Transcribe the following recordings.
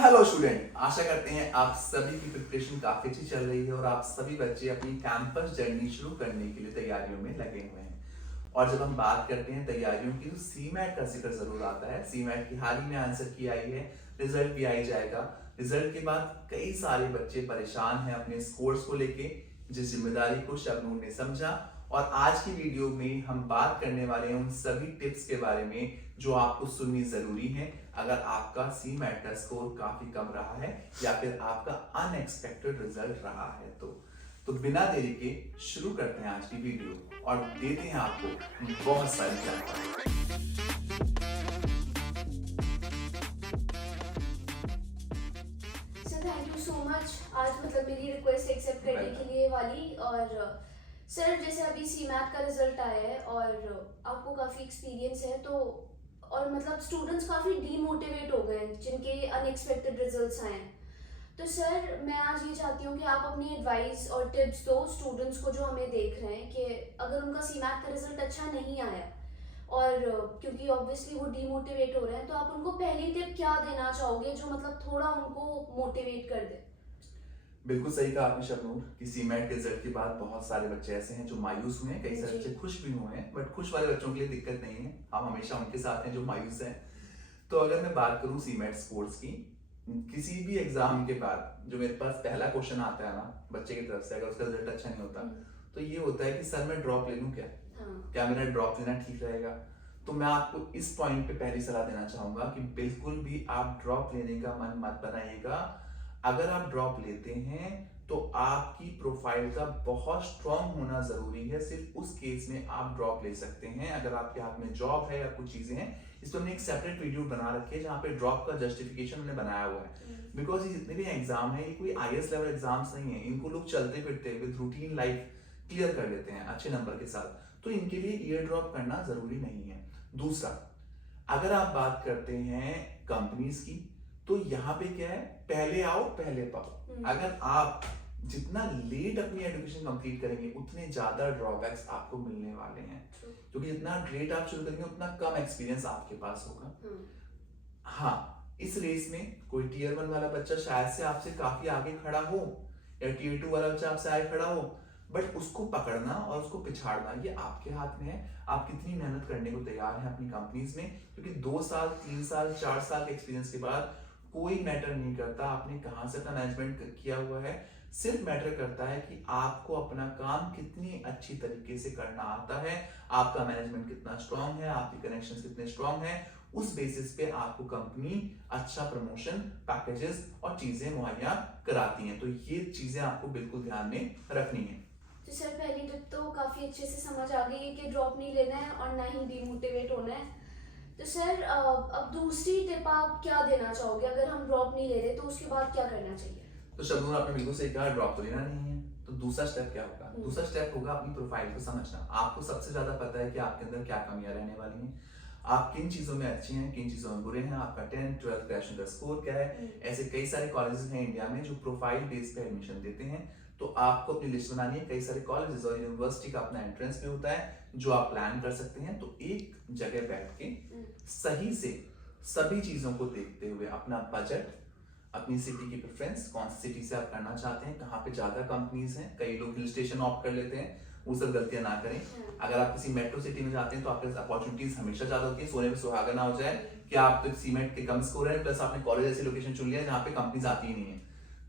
Hello student, आशा करते हैं आप सभी की प्रिपरेशन काफी अच्छी चल रही है और आप सभी बच्चे अपनी कैंपस जर्नी शुरू करने के लिए तैयारियों में लगे हुए हैं। और जब हम बात करते हैं तैयारियों की तो सीमैट का जिक्र जरूर आता है। सीमैट की हाल ही में आंसर की आई है, रिजल्ट भी आई जाएगा। रिजल्ट के बाद कई सारे बच्चे परेशान हैं अपने स्कोर्स को लेके, जिस जिम्मेदारी को शबनूर ने समझा। और आज की वीडियो में हम बात करने वाले हैं उन सभी टिप्स के बारे में जो आपको सुननी जरूरी है अगर आपका सीमैट का स्कोर काफी कम रहा है या फिर आपका अनएक्सपेक्टेड रिजल्ट रहा है। तो बिना देरी के शुरू करते हैं आज की वीडियो और देते हैं आपको बहुत सारी जानकारी। Sir thank you so much आज मेरी रिक्वेस्ट एक्सेप्ट करने के लिए वाली। और सर जैसे अभी सी मैथ का रिजल्ट आया है और आपको काफ़ी एक्सपीरियंस है तो और स्टूडेंट्स काफ़ी डीमोटिवेट हो गए हैं जिनके अनएक्सपेक्टेड रिजल्ट्स आए हैं। तो सर मैं आज ये चाहती हूँ कि आप अपनी एडवाइस और टिप्स दो स्टूडेंट्स को जो हमें देख रहे हैं कि अगर उनका सी मैथ का रिजल्ट अच्छा नहीं आया और क्योंकि ऑब्वियसली वो डीमोटिवेट हो रहे हैं, तो आप उनको पहली टिप क्या देना चाहोगे जो थोड़ा उनको मोटिवेट कर दे। बिल्कुल सही कहा आपने शबनूर कि सीमैट के रिजल्ट के बाद बहुत सारे बच्चे ऐसे हैं जो मायूस हुए हैं, कई सारे बच्चे खुश भी हुए हैं, बट खुश वाले बच्चों के लिए दिक्कत नहीं है, हम हमेशा उनके साथ हैं जो मायूस हैं। तो अगर मैं बात करूं सीमैट स्कोर्स की, किसी भी एग्जाम के बाद जो मेरे पास पहला क्वेश्चन आता है ना बच्चे की तरफ से, अगर उसका रिजल्ट अच्छा नहीं होता तो ये होता है कि सर मैं ड्रॉप ले लूं क्या? क्या मेरा ड्रॉप लेना ठीक रहेगा? तो मैं आपको इस पॉइंट पे पहली सलाह देना चाहूंगा कि बिल्कुल भी आप ड्रॉप लेने का मन मत बनाइएगा। अगर आप ड्रॉप लेते हैं तो आपकी प्रोफाइल का बहुत स्ट्रांग होना जरूरी है, सिर्फ उस केस में आप ड्रॉप ले सकते हैं अगर आपके हाथ में जॉब है या कुछ चीजें हैं। इस पर हमने एक सेपरेट वीडियो बना रखी है जहाँ पे ड्रॉप का जस्टिफिकेशन हमने बनाया हुआ है। बिकॉज ये जितने भी एग्जाम है ये कोई आईएएस लेवल एग्जाम्स नहीं है, इनको लोग चलते फिरते विद रूटीन लाइफ क्लियर कर लेते हैं अच्छे नंबर के साथ, तो इनके लिए ईयर ड्रॉप करना जरूरी नहीं है। दूसरा, अगर आप बात करते हैं कंपनीज की, तो यहाँ पे क्या है, पहले आओ पहले पाओ। अगर आप जितना लेट अपनी एजुकेशन कंप्लीट करेंगे उतने ज्यादा ड्रॉबैक्स आपको मिलने वाले हैं, क्योंकि जितना लेट आप शुरू करेंगे उतना कम एक्सपीरियंस आपके पास होगा। हाँ, इस रेस में कोई टीयर 1 वाला बच्चा शायद से आपसे काफी आगे खड़ा हो या टीयर 2 वाला बच्चा आपसे आगे खड़ा हो, बट उसको पकड़ना और उसको पिछाड़ना ये आपके हाथ में है। आप कितनी मेहनत करने को तैयार हैं अपनी कंपनीज में, क्योंकि 2 साल 3 साल 4 साल के एक्सपीरियंस के बाद कोई मैटर नहीं करता आपने कहां से अपना मैनेजमेंट किया हुआ है। सिर्फ मैटर करता है कि आपको अपना काम कितनी अच्छी तरीके से करना आता है, आपका मैनेजमेंट कितना स्ट्रांग है, आपके कनेक्शंस कितने स्ट्रांग है। उस बेसिस पे आपको कंपनी अच्छा प्रमोशन पैकेजेस और चीजें मुहैया कराती हैं। तो ये चीजें आपको बिल्कुल ध्यान में रखनी है। तो सर पहली टिप तो काफ़ी अच्छे से समझ आ गई है कि ड्रॉप नहीं लेना है और ना ही डीमोटिवेट होना है। तो सर अब दूसरी टिप आप क्या देना चाहोगे अगर हम ड्रॉप नहीं ले रहे तो उसके बाद क्या करना चाहिए? तो शबनूर आपने बिल्कुल सही कहा, ड्रॉप तो लेना नहीं है। तो दूसरा स्टेप क्या होगा? दूसरा स्टेप होगा अपनी प्रोफाइल को समझना। आपको सबसे ज्यादा पता है कि आपके अंदर क्या कमियां रहने वाली हैं, आप किन चीजों में अच्छे हैं, किन चीजों में बुरे हैं, आपका 10th 12th ग्रेजुएशन का स्कोर क्या है। ऐसे कई सारे कॉलेजेस हैं इंडिया में जो प्रोफाइल बेस पे एडमिशन देते हैं। तो आपको अपनी लिस्ट बनानी है, कई सारे कॉलेजेस और यूनिवर्सिटी का अपना एंट्रेंस भी होता है जो आप प्लान कर सकते हैं। तो एक जगह बैठ के सही से सभी चीजों को देखते हुए अपना बजट, अपनी सिटी की प्रेफरेंस, कौन सी सिटी से आप करना चाहते हैं, कहाँ पे ज्यादा कंपनीज हैं, कई लोग हिल स्टेशन ऑप्ट कर लेते हैं, वो सब गलतियां ना करें। अगर आप किसी मेट्रो सिटी में जाते हैं तो आपके पास अपॉर्चुनिटीज हमेशा ज्यादा होती है, सोने में सुहागा ना हो जाए कि आप तो सीमेंट के कम स्कोर है प्लस आपने कॉलेज ऐसी लोकेशन चुन लिया जहाँ पे कंपनीज आती ही नहीं है।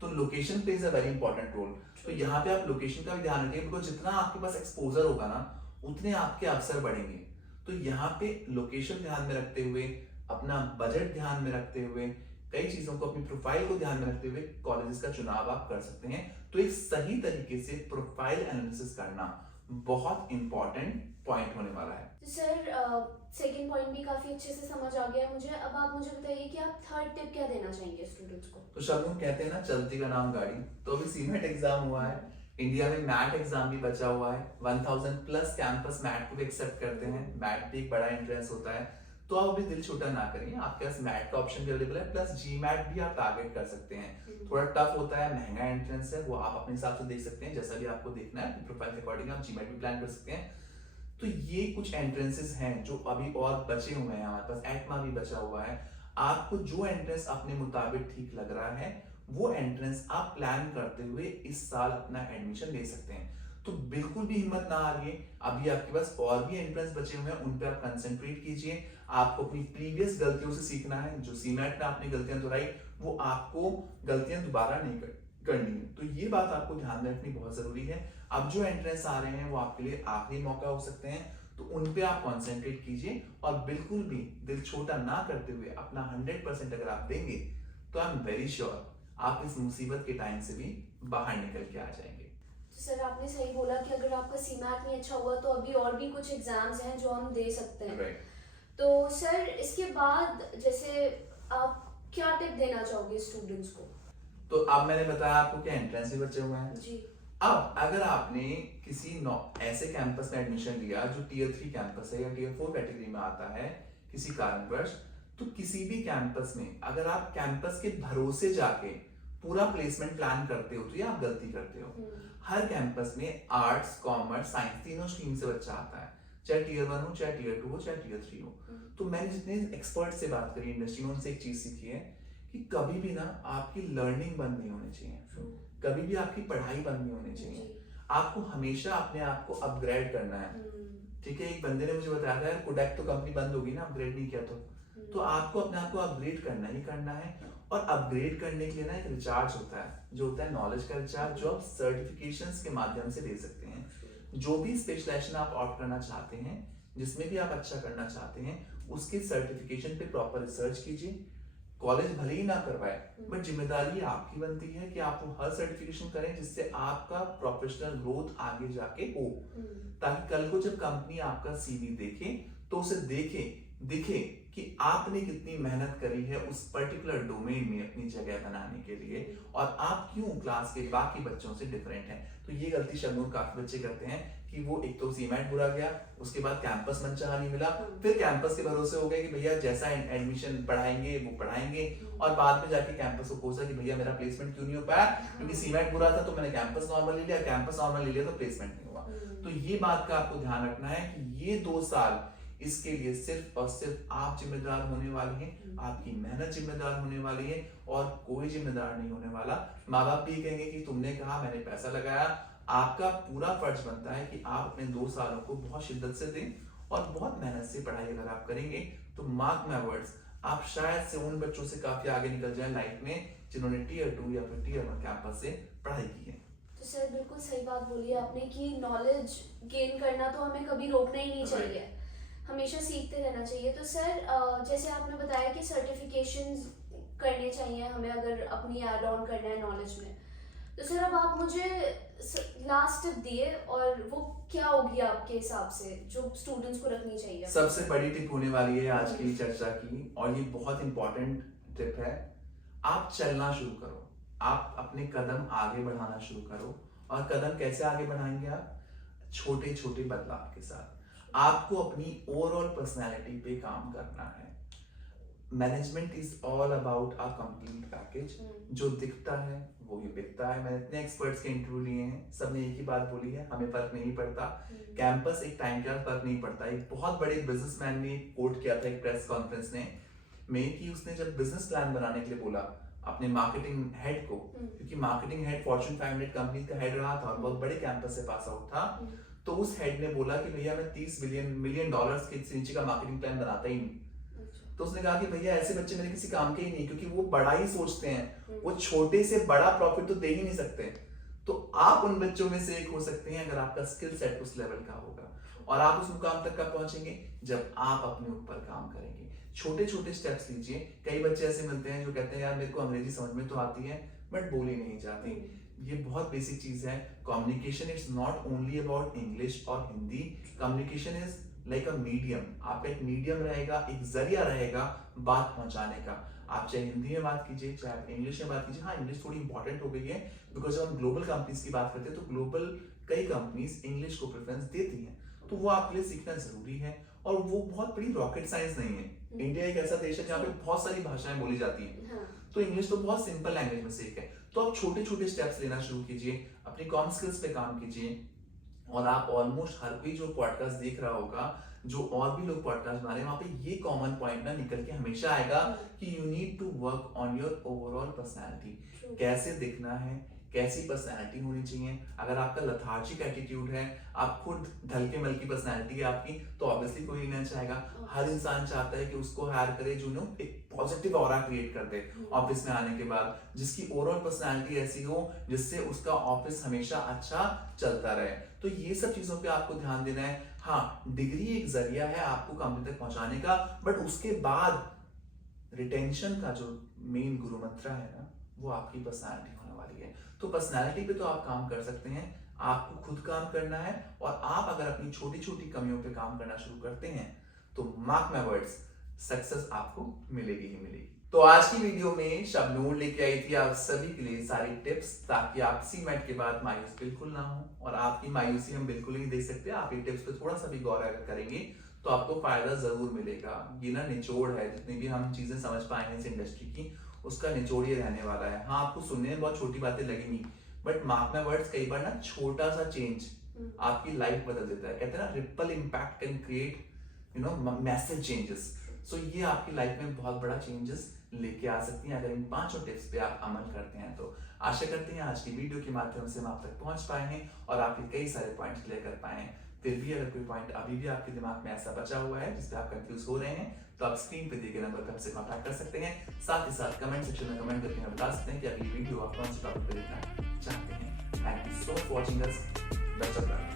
तो location plays a very important role. तो यहाँ पे आप लोकेशन का भी ध्यान रखिए, बिकॉज जितना आपके पास एक्सपोजर होगा ना उतने आपके अवसर बढ़ेंगे। तो यहाँ पे लोकेशन ध्यान में रखते हुए, अपना बजट ध्यान में रखते हुए, कई चीजों को, अपनी प्रोफाइल को ध्यान में रखते हुए कॉलेजेस का चुनाव आप कर सकते हैं। तो एक सही तरीके से प्रोफाइल एनालिसिस करना बहुत इंपॉर्टेंट पॉइंट होने वाला है। तो सर सेकंड पॉइंट भी काफी अच्छे से समझ आ गया मुझे। अब आप मुझे बताइए कि आप थर्ड टिप क्या देना चाहेंगे स्टूडेंट्स को? तो शब्दों कहते हैं ना, चलती का नाम गाड़ी। तो अभी सीमेट एग्जाम हुआ है, इंडिया में मैट एग्जाम भी बचा हुआ है, 1000 प्लस कैंपस मैट को भी एक्सेप्ट करते हैं। मैट भी एक बड़ा एंट्रेंस होता है, तो आप भी दिल छोटा ना करिए, आपके पास मैट का ऑप्शन भी अवेलेबल है, प्लस जी मैट भी आप टारगेट कर सकते हैं। थोड़ा टफ होता है, महंगा एंट्रेंस है, वो आप अपने हिसाब से देख सकते हैं, जैसा भी आपको देखना है प्रोफाइल के अकॉर्डिंग आप जी मैट भी प्लान कर सकते हैं। तो ये कुछ एंट्रेंसेस हैं जो अभी और बचे हुए हैं, हमारे पास एटमा भी बचा हुआ है। आपको जो एंट्रेंस अपने मुताबिक ठीक लग रहा है वो एंट्रेंस आप प्लान करते हुए इस साल अपना एडमिशन ले सकते हैं। तो बिल्कुल भी हिम्मत ना हारिए, अभी आपके पास और भी एंट्रेंस बचे हुए हैं, उन पे आप कंसंट्रेट कीजिए। आपको अपनी प्रीवियस गलतियों से सीखना है, जो सीमेट में आपने गलतियां दोहराई वो आपको गलतियां दोबारा नहीं करनी है। तो ये बात आपको ध्यान में रखनी बहुत जरूरी है। अब जो एंट्रेंस आ रहे हैं वो आपके लिए आखिरी मौका हो सकते हैं, तो उन पे आप कंसंट्रेट कीजिए और बिल्कुल भी दिल छोटा ना करते हुए अपना 100% अगर आप देंगे तो आई एम वेरी श्योर आप इस मुसीबत के टाइम से भी बाहर निकल के आ जाएंगे। तो सर आपने सही बोला कि अगर आपका सीमैट नहीं अच्छा हुआ तो अभी और भी कुछ एग्जाम्स हैं जो हम दे सकते हैं। राइट। तो सर इसके बाद जैसे आप क्या टिप देना चाहोगे स्टूडेंट्स को? तो अब मैंने बताया आपको कि एंट्रेंस भी बचे हुए हैं जी। अब अगर आपने किसी ऐसे कैंपस में एडमिशन लिया जो टियर 3 कैंपस है या टियर 4 कैटेगरी में आता है किसी कारणवश, तो किसी भी कैंपस में अगर आप कैंपस के भरोसे जाके पूरा प्लेसमेंट प्लान करते हो तो ये आप गलती करते हो। हर कैंपस में आर्ट्स, कॉमर्स, साइंस तीनों स्ट्रीम से बच्चा आता है, चाहे टियर 1 हो, चाहे टियर 2 हो, चाहे टियर 3 हो। तो मैंने जितने एक्सपर्ट से बात करी इंडस्ट्री में, उनसे एक चीज सीखी है कि कभी भी ना आपकी लर्निंग बंद नहीं होनी चाहिए, कभी भी आपकी पढ़ाई बंद नहीं होनी चाहिए। आपको हमेशा अपने आप को अपग्रेड करना है। ठीक है, एक बंदे ने मुझे बताया था यार कोडैक तो कंपनी बंद होगी ना अपग्रेड नहीं किया तो आपको अपने आप को अपग्रेड करना ही करना है। और अपग्रेड करने के लिए ना एक रिचार्ज होता है, जो होता है नॉलेज का रिचार्ज, जो आप सर्टिफिकेशंस के माध्यम से ले सकते हैं। जो भी स्पेशलाइजेशन आप ऑप्ट करना चाहते हैं, जिसमें भी आप अच्छा करना चाहते हैं, उसके सर्टिफिकेशन पे प्रॉपर रिसर्च कीजिए। कॉलेज भले ही ना करवाए बट जिम्मेदारी आपकी बनती है कि आप वो हर सर्टिफिकेशन करें जिससे आपका प्रोफेशनल ग्रोथ आगे जाके हो, ताकि कल को जब कंपनी आपका सीवी देखे तो उसे दिखे कि आपने कितनी मेहनत करी है उस पर्टिकुलर डोमेन में अपनी जगह बनाने के लिए और आप क्यों क्लास के बाकी बच्चों से डिफरेंट हैं। तो ये गलती शब्दों काफी बच्चे करते हैं कि वो एक तो सीमेट बुरा गया, उसके बाद कैंपस मनचाहा नहीं मिला, फिर कैंपस के भरोसे हो गए कि भैया जैसा एडमिशन पढ़ाएंगे वो पढ़ाएंगे, और बाद में जाके कैंपस को कोसा कि भैया मेरा प्लेसमेंट क्यों नहीं हो पाया, क्योंकि सीमेट बुरा था तो मैंने कैंपस नॉर्मल ले लिया, कैंपस नॉर्मल ले लिया तो प्लेसमेंट नहीं हुआ। तो ये बात का आपको ध्यान रखना है कि ये 2 साल इसके लिए सिर्फ और सिर्फ आप जिम्मेदार होने वाले हैं, आपकी मेहनत जिम्मेदार होने वाली है और कोई जिम्मेदार नहीं होने वाला। माँ बाप भी कहेंगे कि तुमने कहा, मैंने पैसा लगाया। आपका पूरा फर्ज बनता है कि आप अपने 2 सालों को बहुत शिद्दत से दें और बहुत मेहनत से पढ़ाई अगर आप करेंगे तो मार्क माय वर्ड्स, आप शायद से उन बच्चों से काफी आगे निकल जाए लाइफ में जिन्होंने टियर 2 या फिर टियर 1 कैंपस से पढ़ाई की है। तो सर बिल्कुल सही बात बोली है आपने कि नॉलेज गेन करना तो हमें कभी रोकना ही नहीं चाहिए, हमेशा सीखते रहना चाहिए। तो सर जैसे आपने बताया कि सर्टिफिकेशंस करने चाहिए हमें अगर अपनी ऐड ऑन करना है नॉलेज में, तो सर अब आप मुझे लास्ट टिप दिए और वो क्या होगी आपके हिसाब से जो स्टूडेंट्स को रखनी चाहिए? सबसे बड़ी टिप होने वाली है आज की चर्चा की और ये बहुत इंपॉर्टेंट टिप है। आप चलना शुरू करो, आप अपने कदम आगे बढ़ाना शुरू करो। और कदम कैसे आगे बढ़ाएंगे आप? छोटे छोटे बदलाव के साथ। आपको अपनी ओवरऑल पर्सनैलिटी पे काम करना है। Management is all about a complete package. जो दिखता है वो ही बिकता है। मैंने इतने एक्सपर्ट्स के इंटरव्यू लिए हैं, सबने एक ही बात बोली है, हमें फर्क नहीं पड़ता कैंपस एक टाइम का फर्क नहीं पड़ता। एक बहुत बड़े बिजनेसमैन ने कोट किया था एक प्रेस कॉन्फ्रेंस में कि उसने जब बिजनेस प्लान बनाने के लिए बोला अपने मार्केटिंग हेड को, क्योंकि मार्केटिंग हेड फॉर्च्यून 500 कंपनी का हेड रहा था और बहुत बड़े कैंपस से पास आउट था, तो उस हेड ने बोला कि भैया मैं 30 मिलियन डॉलर्स के नीचे का मार्केटिंग प्लान बनाता ही नहीं। तो उसने कहा कि भैया ऐसे बच्चे मेरे किसी काम के ही नहीं, क्योंकि वो बड़ा ही सोचते हैं, वो छोटे से बड़ा प्रॉफिट तो दे ही नहीं सकते। तो आप उन बच्चों में से एक हो सकते हैं अगर आपका स्किल सेट उस लेवल का होगा। और आप उस मुकाम तक कब पहुंचेंगे? जब आप अपने ऊपर काम करेंगे। छोटे छोटे स्टेप्स लीजिए। कई बच्चे ऐसे मिलते हैं जो कहते हैं यार मेरे को अंग्रेजी समझ में तो आती है बट बोली नहीं जाती। ये बहुत बेसिक चीज है। Communication it's not only about English और हिंदी। Communication is like a medium. आपका एक मीडियम रहेगा, एक जरिया रहेगा बात पहुंचाने का। आप चाहे हिंदी में बात कीजिए, चाहे आप इंग्लिश में बात कीजिए। हाँ, इंग्लिश थोड़ी इंपॉर्टेंट हो गई है बिकॉज जब हम ग्लोबल कंपनीज की बात करते हैं तो ग्लोबल कई कंपनीज इंग्लिश को प्रेफरेंस देती हैं, तो वो आपके लिए सीखना जरूरी है। और वो बहुत बड़ी रॉकेट साइंस नहीं है। इंडिया एक ऐसा देश है जहाँ पे बहुत सारी भाषाएं बोली जाती हैं, तो इंग्लिश तो बहुत सिंपल लैंग्वेज में से एक है। तो आप छोटे छोटे स्टेप्स लेना शुरू कीजिए, अपनी कॉम स्किल्स पे काम कीजिए। और आप ऑलमोस्ट हर कोई जो पॉडकास्ट देख रहा होगा जो और भी लोग पॉडकास्ट बना रहे हैं वहां पे ये कॉमन पॉइंट ना निकल के हमेशा आएगा कि you need to work on your overall personality. कैसे दिखना है, कैसी पर्सनैलिटी होनी चाहिए। अगर आपका लथार्जिक एटीट्यूड है, आप खुद ढलके मलकी पर्सनैलिटी है आपकी, तो ऑब्वियसली कोई नहीं चाहेगा। हर इंसान चाहता है कि उसको हायर करे जो नो एक पॉजिटिव ऑरा क्रिएट कर दे ऑफिस में आने के बाद, जिसकी ओवरऑल पर्सनैलिटी ऐसी हो जिससे उसका ऑफिस हमेशा अच्छा चलता रहे। तो ये सब चीजों पे आपको ध्यान देना है। हाँ, डिग्री एक जरिया है आपको कंपनी तक पहुंचाने का, बट उसके बाद रिटेंशन का जो मेन गुरु मंत्र है ना, वो आपकी पर्सनैलिटी होने वाली है। तो पर्सनैलिटी पे तो आप काम कर सकते हैं, आपको खुद काम करना है, और आप अगर अपनी छोटी छोटी कमियों पे काम करना शुरू करते हैं तो मार्क माय वर्ड्स, सक्सेस आपको मिलेगी ही मिलेगी। तो आज की वीडियो में शबनूर लेके आई थी आप सभी के लिए सारी टिप्स, ताकि आप सीमेट के बाद मायूस बिल्कुल ना हो, और आपकी मायूसी हम बिल्कुल नहीं देख सकते। आप ये टिप्स पे थोड़ा सा भी गौर अगर करेंगे तो आपको फायदा जरूर मिलेगा। ये ना निचोड़ है, जितनी भी हम चीजें समझ पाए हैं इस इंडस्ट्री की, उसका निचोड़ ये रहने वाला है। हाँ, आपको सुनने में बहुत छोटी बातें लगेंगी, बट मार्क माय वर्ड्स, कई बार ना छोटा सा चेंज आपकी लाइफ बदल देता है। कहते हैं ना, ripple impact can create massive changes. So ये आपकी लाइफ में बहुत बड़ा चेंजेस लेके आ सकती हैं अगर इन 5 टिप्स पे आप अमल करते हैं तो। आशा करते हैं आज की वीडियो के माध्यम से हम आप तक पहुंच पाए हैं और आपके कई सारे पॉइंट्स क्लियर कर पाए हैं। फिर भी अगर कोई पॉइंट अभी भी आपके दिमाग में ऐसा बचा हुआ है जिसपे आप कंफ्यूज हो रहे हैं, तो आप स्क्रीन पे दिए गए नंबर पर हमसे कॉन्टैक्ट कर सकते हैं। साथ ही साथ कमेंट सेक्शन में कमेंट करके हमें बता सकते हैं कि अगली वीडियो आप कौन से टॉपिक पर देखना चाहते हैं। Thank you so much for watching us. Best of luck.